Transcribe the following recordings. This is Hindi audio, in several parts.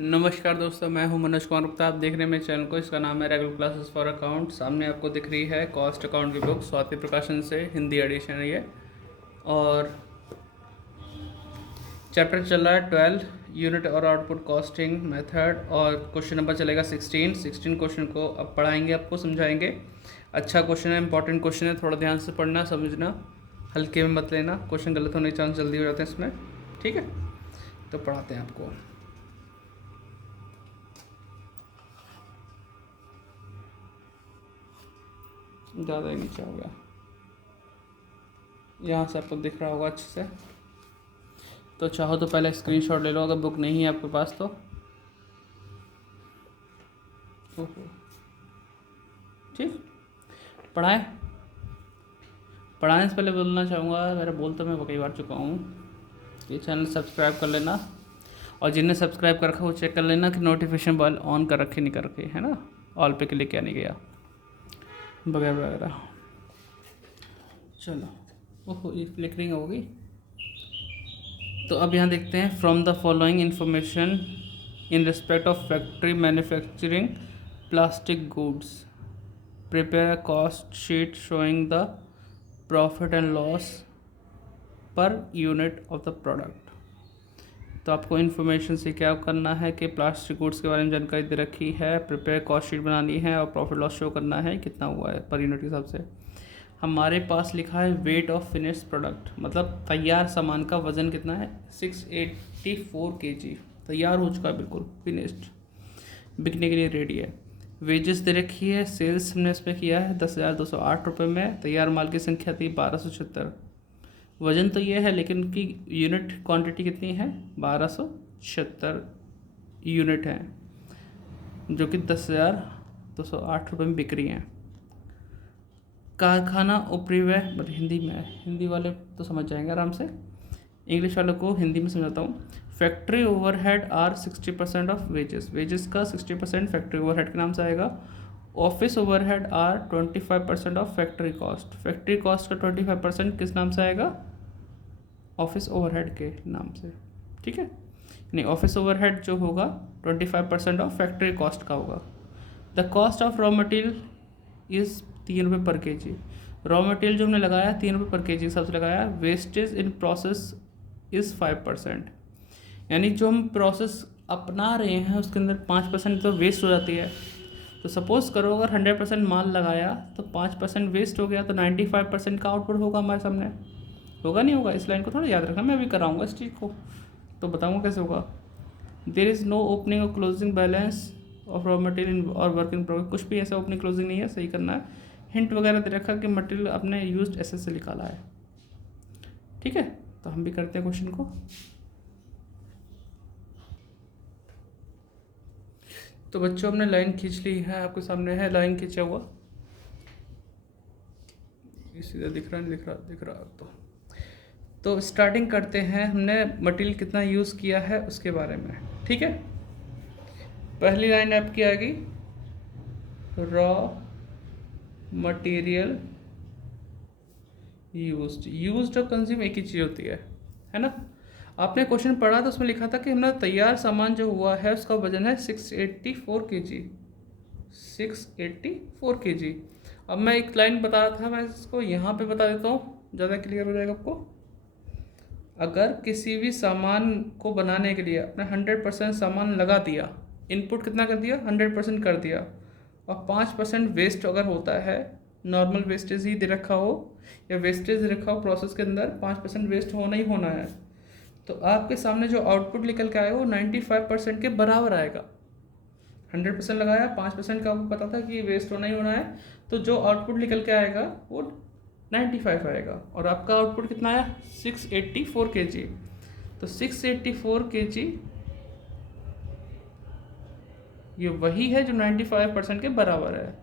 नमस्कार दोस्तों, मैं हूं मनोज कुमार गुप्ता। आप देख रहे हैं मेरे चैनल को। इसका नाम है रेगुलर क्लासेस फॉर अकाउंट। सामने आपको दिख रही है कॉस्ट अकाउंट की बुक, स्वाति प्रकाशन से, हिंदी एडिशन है ये। और चैप्टर चल रहा है 12, यूनिट और आउटपुट कॉस्टिंग मेथड, और क्वेश्चन नंबर चलेगा 16 क्वेश्चन को अब पढ़ाएंगे, आपको समझाएंगे। अच्छा क्वेश्चन है, इंपॉर्टेंट क्वेश्चन है, थोड़ा ध्यान से पढ़ना, समझना, हल्के में मत लेना। क्वेश्चन गलत होने के चांस जल्दी हो जाते हैं इसमें। ठीक है, तो पढ़ाते हैं आपको। ज़्यादा ही नीचे हो गया, यहाँ से आपको दिख रहा होगा अच्छे से। तो चाहो तो पहले स्क्रीनशॉट ले लो, अगर बुक नहीं है आपके पास तो। ठीक, पढ़ाएं। पढ़ाने से पहले बोलना चाहूँगा, मेरा बोल तो मैं कई बार चुका हूँ, ये चैनल सब्सक्राइब कर लेना, और जिन्हें सब्सक्राइब कर रखा वो चेक कर लेना कि नोटिफिकेशन बेल ऑन कर रखे नहीं कर रखे, है ना। ऑल पे क्लिक किया नहीं गया वगैरह वगैरह। चलो, ओहो ये फ्लिकरिंग होगी। तो अब यहाँ देखते हैं, from the following information in respect of factory manufacturing plastic goods prepare a cost sheet showing the profit and loss per unit of the product. तो आपको इन्फॉर्मेशन से क्या करना है कि प्लास्टिक गुड्स के बारे में जानकारी दे रखी है, प्रिपेयर कॉस्ट शीट बनानी है, और प्रॉफिट लॉस शो करना है कितना हुआ है पर यूनिट के हिसाब से। हमारे पास लिखा है वेट ऑफ फिनिश्ड प्रोडक्ट, मतलब तैयार सामान का वज़न कितना है, 684 kg तैयार हो चुका है, बिल्कुल फिनिश्ड, बिकने के लिए रेडी है। वेजेस दे रखी है, सेल्स हमने इस पर किया है 10,208 रुपये में, तैयार माल की संख्या थी 1276। वज़न तो ये है, लेकिन उनकी यूनिट क्वांटिटी कितनी है, 1276 यूनिट है, जो कि 10,208 रुपये में बिक रही हैं। कारखाना उपरिव्यय, मतलब हिंदी में, हिंदी वाले तो समझ जाएंगे आराम से, इंग्लिश वालों को हिंदी में समझाता हूँ। Factory overhead are 60% of wages, wages का 60% फैक्ट्री ओवरहेड के नाम से आएगा। Office overhead are 25% of factory cost, factory cost का 25% किस नाम से आएगा, ऑफिस ओवरहेड के नाम से। ठीक है, नहीं, ऑफिस ओवरहेड जो होगा 25% ऑफ फैक्ट्री कॉस्ट का होगा। The cost of raw material is 3 रुपये पर kg। रॉ मटेरियल जो हमने लगाया 3 रुपये पर kg के हिसाब से लगाया। वेस्टेज इन प्रोसेस इज़ 5%, यानी जो हम प्रोसेस अपना रहे हैं उसके अंदर 5% तो वेस्ट हो जाती है। तो सपोज़ करो अगर 100% माल लगाया तो 5% वेस्ट हो गया, तो 95% का आउटपुट होगा हमारे सामने, होगा नहीं होगा। इस लाइन को थोड़ा याद रखना, मैं अभी कराऊंगा इस चीज़ को, तो बताऊंगा कैसे होगा। देयर इज़ नो ओपनिंग और closing balance of raw material और वर्क इन प्रोग्रेस, कुछ भी ऐसा ओपनिंग क्लोजिंग नहीं है, सही करना है। हिंट वगैरह दे रखा कि मटेरियल अपने यूज्ड एसेट से निकाला है। ठीक है, तो हम भी करते हैं क्वेश्चन को। तो बच्चों हमने लाइन खींच ली है, आपके सामने है लाइन खींचा हुआ, सीधा दिख रहा नहीं, दिख रहा तो स्टार्टिंग करते हैं। हमने मटेरियल कितना यूज़ किया है उसके बारे में। ठीक है, पहली लाइन आपकी आ गई, रॉ मटेरियल यूज्ड और कंज्यूम एक ही चीज़ होती है ना। आपने क्वेश्चन पढ़ा तो उसमें लिखा था कि हमारा तैयार सामान जो हुआ है उसका वजन है 684 kg, 684 kg। अब मैं एक लाइन बता रहा था, मैं इसको यहाँ पे बता देता हूँ, ज़्यादा क्लियर हो जाएगा आपको। अगर किसी भी सामान को बनाने के लिए अपने 100% सामान लगा दिया, इनपुट कितना कर दिया, 100% कर दिया, और 5% वेस्ट अगर होता है, नॉर्मल वेस्टेज ही दे रखा हो या वेस्टेज दे रखा हो प्रोसेस के अंदर, 5% वेस्ट होना ही होना है, तो आपके सामने जो आउटपुट निकल के आएगा वो 95% के बराबर आएगा। 100% लगाया, 5% का आपको पता था कि वेस्ट होना ही होना है, तो जो आउटपुट निकल के आएगा वो 95 आएगा। और आपका आउटपुट कितना आया, 684 kg। तो 684 kg ये वही है जो 95% के बराबर है।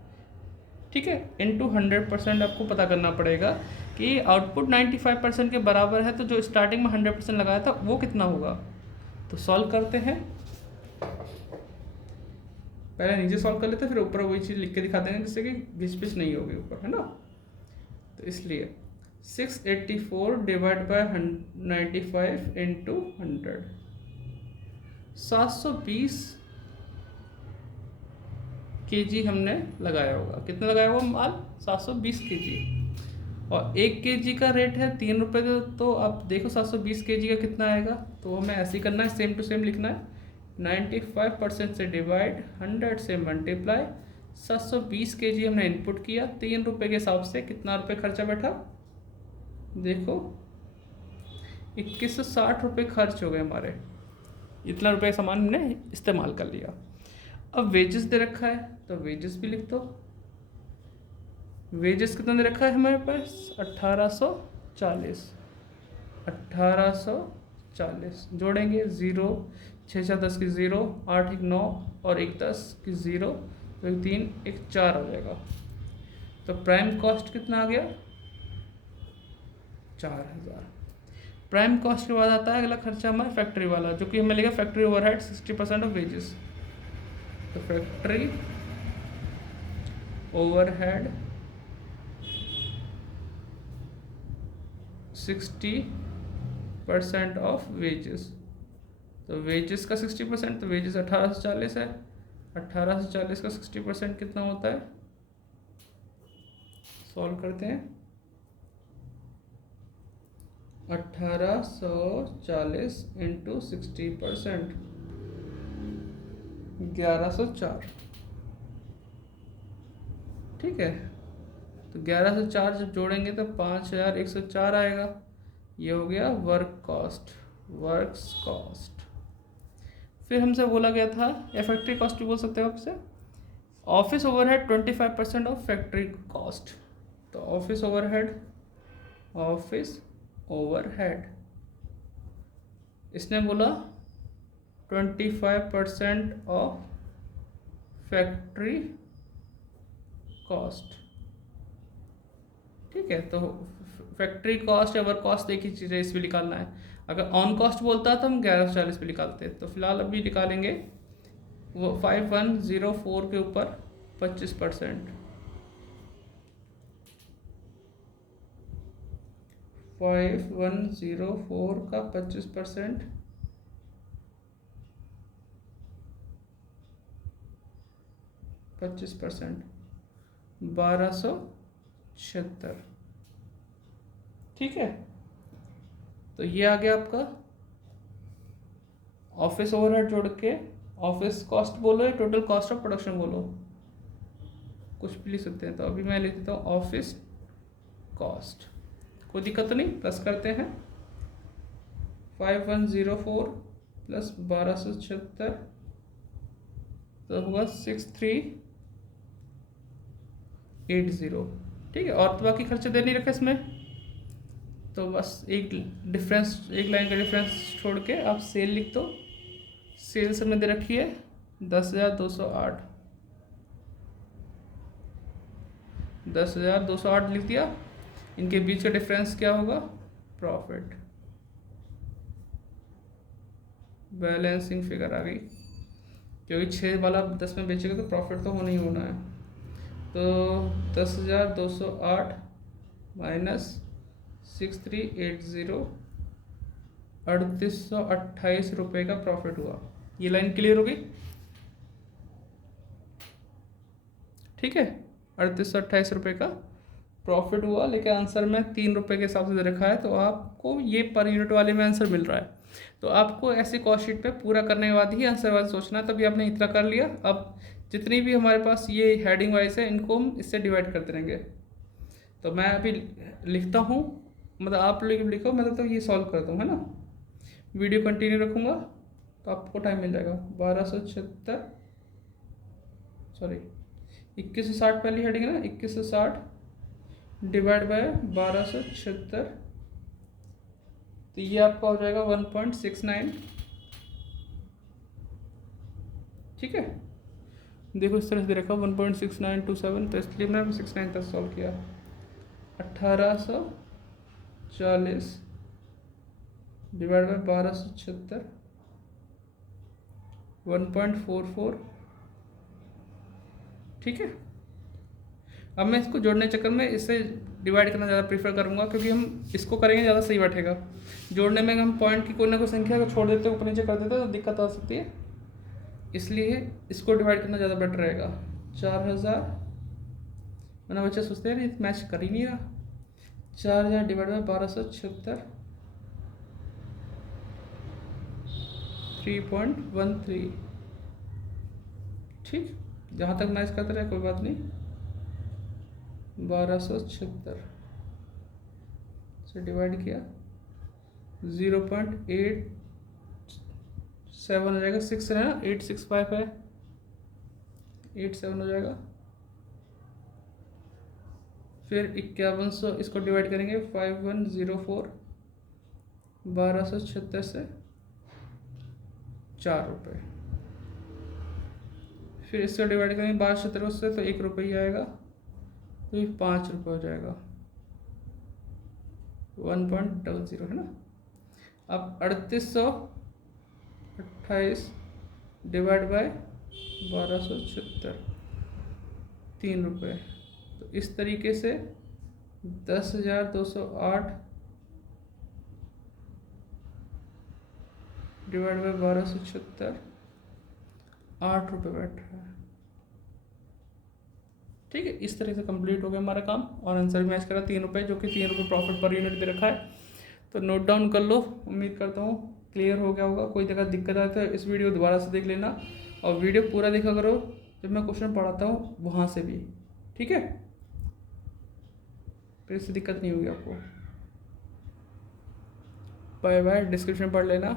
ठीक है, इंटू 100% आपको पता करना पड़ेगा कि आउटपुट 95% के बराबर है, तो जो स्टार्टिंग में 100% लगाया था वो कितना होगा। तो सॉल्व करते हैं, पहले नीचे सॉल्व कर लेते हैं, फिर ऊपर वही चीज़ लिख के दिखा देंगे जिससे कि घिच पिच नहीं होगी ऊपर, है ना। तो इसलिए 684 डिवाइड बाय 95 इंटू 100, 720 kg हमने लगाया होगा। कितना लगाया होगा माल? 720 kg। और 1 kg का रेट है 3 रुपये का, तो आप देखो 720 kg का कितना आएगा। तो हमें ऐसे ही करना है, सेम टू सेम लिखना है। 95% से डिवाइड, 100 से मल्टीप्लाई। 720 kg हमने इनपुट किया, 3 रुपये के हिसाब से कितना रुपये खर्चा बैठा? देखो 2160 रुपये खर्च हो गए हमारे। इतना रुपये सामान हमने इस्तेमाल कर लिया। अब वेजेस दे रखा है तो वेजेस भी लिख दो। वेजेस कितना दे रखा है हमारे पास? 1840। 1840 जोड़ेंगे, 0 6 6 10 की 0, 8 1 9 और 1 10 की 0, तो 1 3 1 4 हो जाएगा। तो प्राइम कॉस्ट कितना आ गया? 4000। प्राइम कॉस्ट के बाद आता है अगला खर्चा हमारा फैक्ट्री वाला, जो कि हमें लिखा फैक्ट्री ओवरहेड 60% ऑफ वेजेस। तो फैक्ट्री ओवरहेड 60% ऑफ वेजेस। तो वेजेस का 60%, तो वेजेस 1840 है। 1840 का 60% कितना होता है? सॉल्व करते हैं। 1840 इंटू 60%, 1104। ठीक है, तो 1104 जब जोड़ेंगे तो 5104 आएगा। ये हो गया वर्क कॉस्ट, वर्क्स कॉस्ट। फिर हमसे बोला गया था, या फैक्ट्री कॉस्ट भी बोल सकते हो आपसे, office overhead 25% of factory cost. तो ऑफिस ओवरहेड, ऑफिस ओवरहेड इसने बोला 25% ऑफ फैक्ट्री कॉस्ट। ठीक है, तो फैक्ट्री कॉस्ट या वर्क कॉस्ट एक ही चीज़ है, इसमें निकालना है। अगर ऑन कॉस्ट बोलता है तो हम 1140 पे निकालते हैं। तो फिलहाल अभी निकालेंगे वो 5104 के ऊपर 25%। 5104 का 25%, 1276। ठीक है, तो ये आ गया आपका ऑफिस ओवरहेड जोड़ के ऑफिस कॉस्ट बोलो या टोटल कॉस्ट ऑफ प्रोडक्शन बोलो, कुछ भी लिख सकते हैं। तो अभी मैं लिख देता हूँ ऑफिस कॉस्ट, कोई दिक्कत तो नहीं। प्लस करते हैं 5104 प्लस 1276, तो होगा 6380। ठीक है, और तो बाकी खर्चे दे नहीं रखे इसमें, तो बस एक डिफरेंस, एक लाइन का डिफरेंस छोड़ के आप सेल लिख दो। सेल्स में दे रखी है 10,208, 10,208 लिख दिया। इनके बीच का डिफरेंस क्या होगा? प्रॉफिट। बैलेंसिंग फिगर आ गई, क्योंकि 6 वाला 10 में बेचेगा तो प्रॉफिट तो होना ही होना है। तो 10,208 माइनस 6380, 3828 रुपये का प्रॉफिट हुआ। ये लाइन क्लियर होगी? ठीक है, 3828 रुपये का प्रॉफिट हुआ, लेकिन आंसर में 3 रुपये के हिसाब से दे रखा है, तो आपको ये पर यूनिट वाले में आंसर मिल रहा है। तो आपको ऐसे कॉस्ट शीट पे पूरा करने के बाद ही आंसर वाइज सोचना है। तभी आपने इतना कर लिया। अब जितनी भी हमारे पास ये हेडिंग वाइज है, इनको हम इससे डिवाइड करते रहेंगे। तो मैं अभी लिखता हूँ, मतलब आप लोग लिखो, मैं तो ये सॉल्व करता हूँ, है ना। वीडियो कंटिन्यू रखूँगा तो आपको टाइम मिल जाएगा। 1276, सॉरी 2160 पहली हेडिंग है ना, 2160 डिवाइड बाय 1276, तो ये आपका हो जाएगा 1.69। ठीक है, देखो इस तरह से दे रखा 1.6927, तो इसलिए मैंने 69 तक सॉल्व किया। 1840 डिवाइड बाय 1276, 1.44। ठीक है, अब मैं इसको जोड़ने चक्कर में इससे डिवाइड करना ज़्यादा प्रीफर करूँगा, क्योंकि हम इसको करेंगे ज़्यादा सही बैठेगा। जोड़ने में हम पॉइंट की कोई ना कोई संख्या को छोड़ देते ऊपर नीचे कर देते तो दिक्कत आ सकती है, इसलिए इसको डिवाइड करना ज़्यादा बेटर रहेगा। 4000 मैंने बच्चे सोचते हैं नहीं मैच कर ही नहीं रहा। 4000 डिवाइड बाई 1276 3.13। ठीक, जहाँ तक मैच करते रहे कोई बात नहीं। 1276 से डिवाइड किया 0.87 हो जाएगा। 6 है ना, 865 है, 87 हो जाएगा। फिर 5100 इसको डिवाइड करेंगे 5104 1276 से 4 रुपये। फिर इसको डिवाइड करेंगे 1277 से तो 1 रुपये ही आएगा, तो ये 5 रुपये हो जाएगा। 1.00 है ना। अब 3828 डिवाइड बाय 1276 3 रुपये। तो इस तरीके से 10,208 डिवाइड बाय 1276 8 रुपये बैठ रहा है। ठीक है, इस तरह से कंप्लीट हो गया हमारा काम और आंसर भी मैच करा 3 रुपये, जो कि 3 रुपये प्रॉफिट पर यूनिट दे रखा है। तो नोट डाउन कर लो, उम्मीद करता हूँ क्लियर हो गया होगा। कोई जगह दिक्कत आए तो इस वीडियो दोबारा से देख लेना और वीडियो पूरा देखा करो जब मैं क्वेश्चन पढ़ाता हूँ वहाँ से भी, ठीक है, फिर इससे दिक्कत नहीं होगी आपको। बाय बाय, डिस्क्रिप्शन पढ़ लेना।